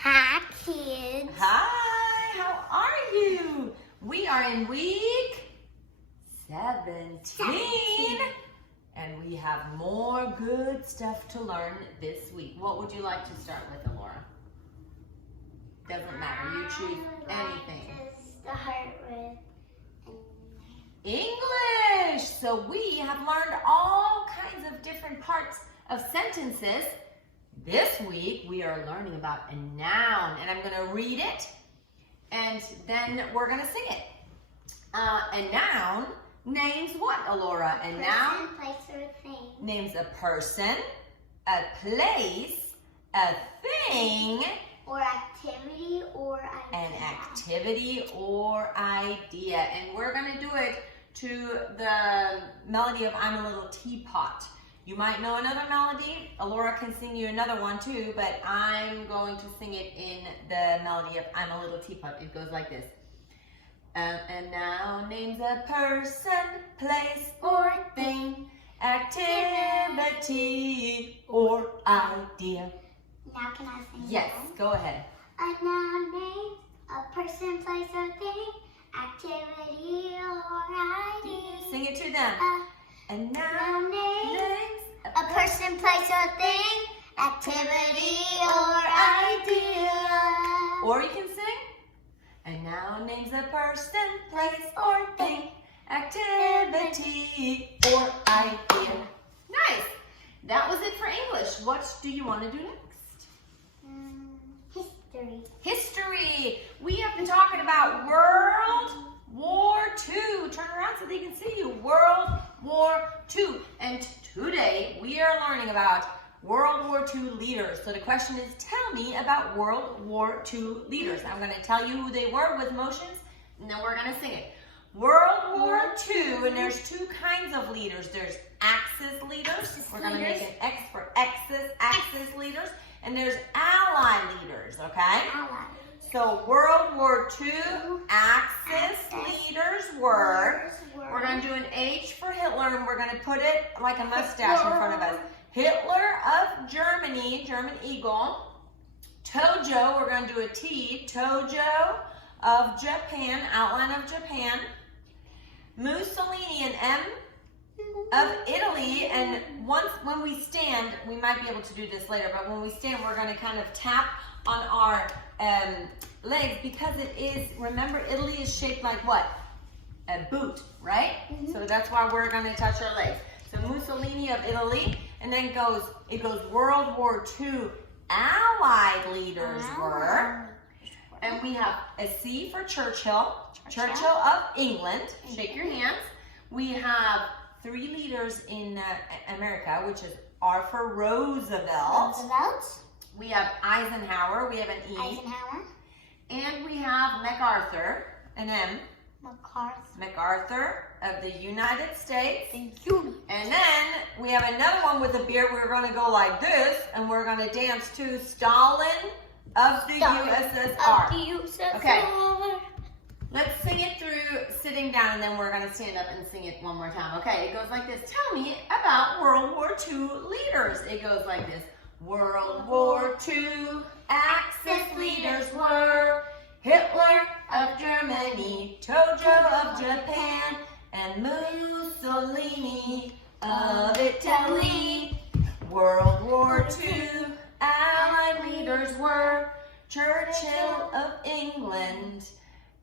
Hi, kids. Hi, how are you? We are in week 17, and we have more good stuff to learn this week. What would you like to start with, Alora? Doesn't matter, you choose anything. Start with English! So we have learned all kinds of different parts of sentences. This week we are learning about a noun, and I'm going to read it, and then we're going to sing it. A noun names what, Alora? A noun place, or thing. names a person, a place, a thing, Or activity or idea. an activity or idea. And we're going to do it to the melody of I'm a Little Teapot. You might know another melody. Alora can sing you another one too, but I'm going to sing it in the melody of I'm a Little Teapot. It goes like this. A noun names a person, place, or thing, activity or idea. Now can I sing? Yes, it? go ahead. A noun names a person, place, or thing, activity or idea. Sing it to them. A noun Noun names names a person, place, or thing, activity or idea. Or you can sing. A noun names a person, place, or thing, activity or idea. Nice. That was it for English. What do you want to do next? History. History. We have been talking about World War II. Turn around so they can see you. World War II. And today we are learning about World War II leaders. So the question is, tell me about World War II leaders. I'm going to tell you who they were with motions, and then we're going to sing it. World War II, and there's two kinds of leaders. There's Axis leaders. We're going to make an X for Axis leaders. And there's Ally leaders, okay? Allies. So World War II, Axis leaders were, we're going to do an H for Hitler, and we're going to put it like a mustache in front of us. Hitler of Germany, German eagle. Tojo, we're going to do a T, Tojo of Japan, outline of Japan. Mussolini, an M of Italy, and when we stand, we might be able to do this later, but when we stand, we're going to kind of tap on our legs because it is, remember, Italy is shaped like what? A boot, right? So that's why we're going to touch our legs. So Mussolini of Italy, and then it goes World War II Allied leaders were, and we have a C for Churchill, Churchill of England, shake your hands. We have three leaders in America, which is R for Roosevelt. We have Eisenhower, we have an E. Eisenhower. And we have MacArthur, an M. MacArthur. MacArthur of the United States. Thank you. And then we have another one with a beard. We're going to go like this, and we're going to dance to Stalin of the USSR. Okay. Let's sing it through sitting down, and then we're going to stand up and sing it one more time. Okay, it goes like this. Tell me about World War II leaders. It goes like this. World War II Axis leaders were Hitler of Germany, Tojo of Japan, and Mussolini of Italy. World War II Allied leaders were Churchill of England,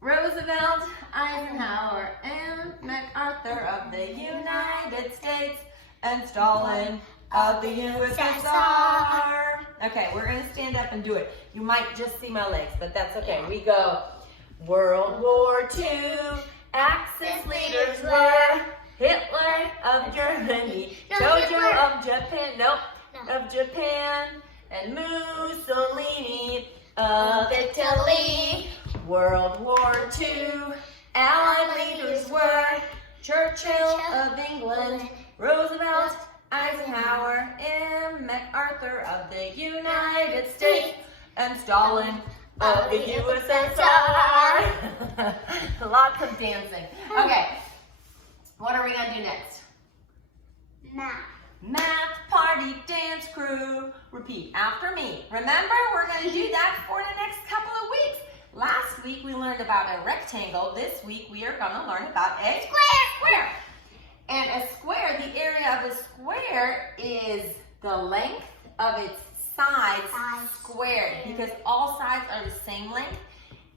Roosevelt, Eisenhower, and MacArthur of the United States, and Stalin of the USSR. Okay, we're going to stand up and do it. You might just see my legs, but that's okay. We go, World War II, Axis leaders were Hitler of Germany, Tojo of Japan, of Japan, and Mussolini of Italy. World War II, Allied leaders were Churchill of England, Roosevelt, Eisenhower, and MacArthur of the United States, and Stalin of the USSR. Lots of dancing. Okay, what are we going to do next? Math. Math party dance crew. Repeat after me. Remember, we're going to do that for last week we learned about a rectangle. This week we are going to learn about a square. And a square, the area of a square is the length of its sides squared, because all sides are the same length.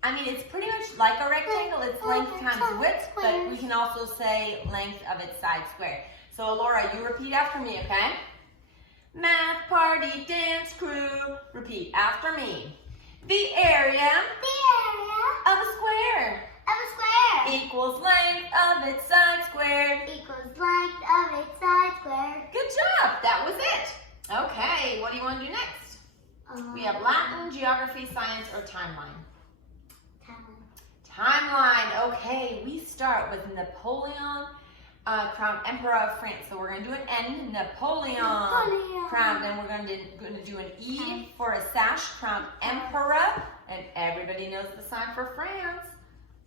I mean, it's pretty much like a rectangle. It's length times width, but we can also say length of its side squared. So, Laura, you repeat after me, okay? Math party dance crew. Repeat after me. The area of a square equals length of its side squared. Equals length of its side squared. Good job. That was it. Okay, what do you want to do next? We have Latin, geography, science, or timeline. Timeline. Okay, we start with Napoleon, crowned Emperor of France. So we're going to do an N, Napoleon. Crowned. Then we're going to do an E for a sash, crowned Emperor. And everybody knows the sign for France.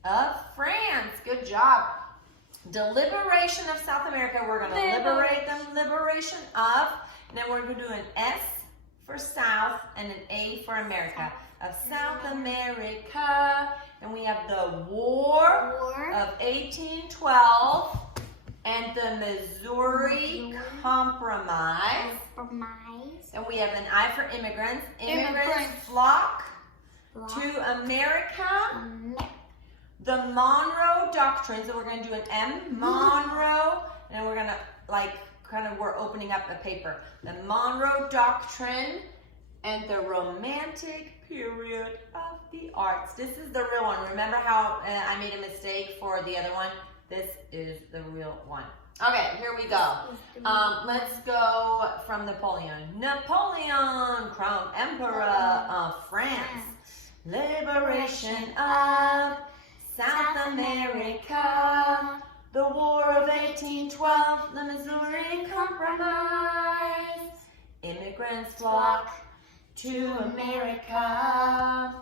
Of France. Good job. Deliberation of South America. We're going to liberate them. Liberation of. And then we're going to do an S for South and an A for America. Of South America. And we have the War of 1812 and the Missouri Compromise. And we have an I for immigrants. Immigrants flock to America. The Monroe Doctrine. So we're going to do an M, Monroe. And we're going to, we're opening up the paper. The Monroe Doctrine and the Romantic Period of the Arts. This is the real one. Remember how I made a mistake for the other one? This is the real one. Okay, here we go. Let's go from Napoleon. Napoleon, crowned Emperor of France. Liberation of South America. The War of 1812. The Missouri Compromise. Immigrants flock to America.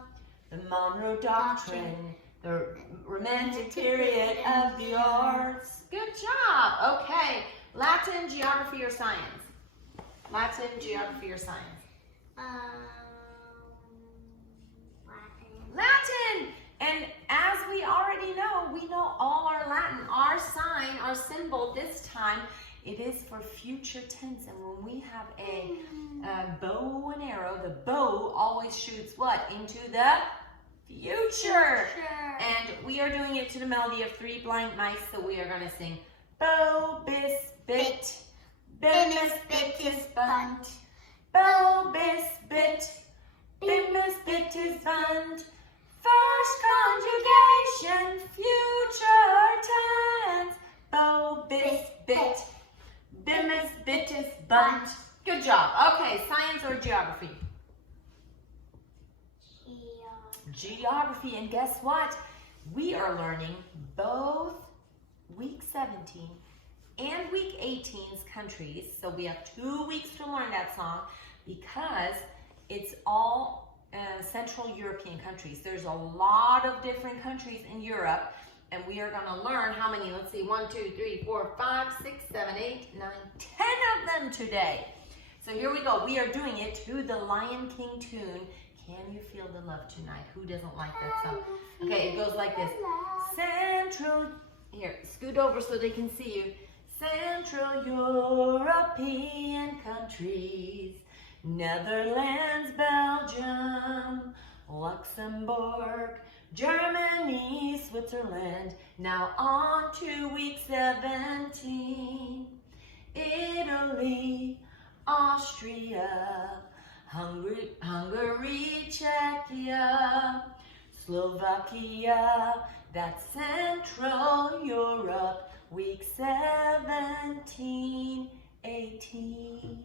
The Monroe Doctrine. The Romantic Period of the Arts. Good job. Okay. Latin, geography, or science? Latin, geography, or science? Latin. And as we already know, we know all our Latin. Our sign, our symbol this time, it is for future tense. And when we have a bow and arrow, the bow always shoots what? Into the future. And we are doing it to the melody of Three Blind Mice, so we are going to sing Bo, bis, bit, bimus, bitus, bunt. Bo, bis, bit, bimus, bitus, bunt. First conjugation, future tense. Bo, bis, bit, bimus, bitus, bunt. Good job. Okay, science or geography? Geography. And guess what? We are learning both week 17 and week 18's countries. So we have 2 weeks to learn that song because it's all Central European countries. There's a lot of different countries in Europe, and we are going to learn how many? Let's see, 1, 2, 3, 4, 5, 6, 7, 8, 9, 10 of them today. So here we go. We are doing it to the Lion King tune. Can you feel the love tonight? Who doesn't like that song? Okay, it goes like this. Central, here, scoot over so they can see you. Central European countries, Netherlands, Belgium, Luxembourg, Germany, Switzerland. Now on to week 17. Italy, Austria, Hungary, Czechia, Slovakia, that's Central Europe, week 17, 18.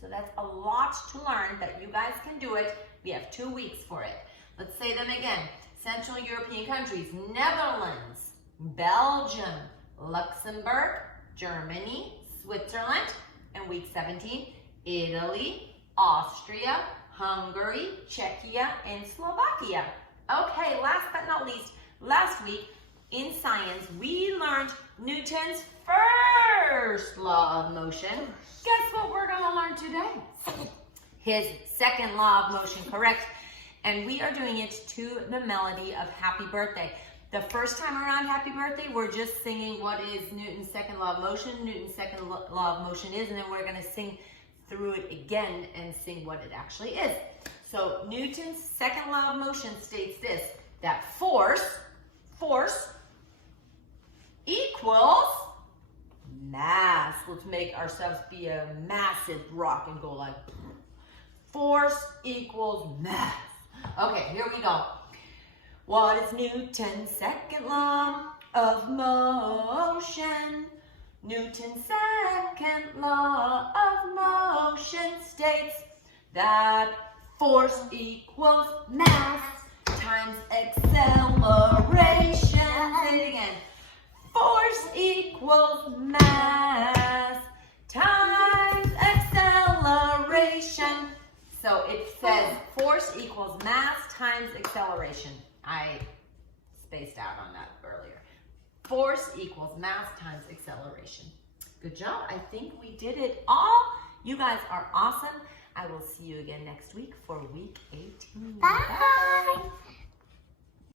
So that's a lot to learn, but you guys can do it. We have 2 weeks for it. Let's say them again. Central European countries, Netherlands, Belgium, Luxembourg, Germany, Switzerland, and week 17, Italy, Austria, Hungary, Czechia, and Slovakia. Okay, last but not least, last week in science, we learned Newton's first law of motion. Guess what we're going to learn today? His second law of motion, correct? And we are doing it to the melody of Happy Birthday. The first time around Happy Birthday, we're just singing what is Newton's second law of motion. Newton's second law of motion is, and then we're gonna sing through it again and sing what it actually is. So Newton's second law of motion states this, that force equals mass. Let's make ourselves be a massive rock and go like, force equals mass. Okay, here we go. What is Newton's second law of motion? Newton's second law of motion states that force equals mass times acceleration. Say it again. Force equals mass times acceleration. So it says force equals mass times acceleration. I spaced out on that earlier. Force equals mass times acceleration. Good job. I think we did it all. You guys are awesome. I will see you again next week for week 18. Bye.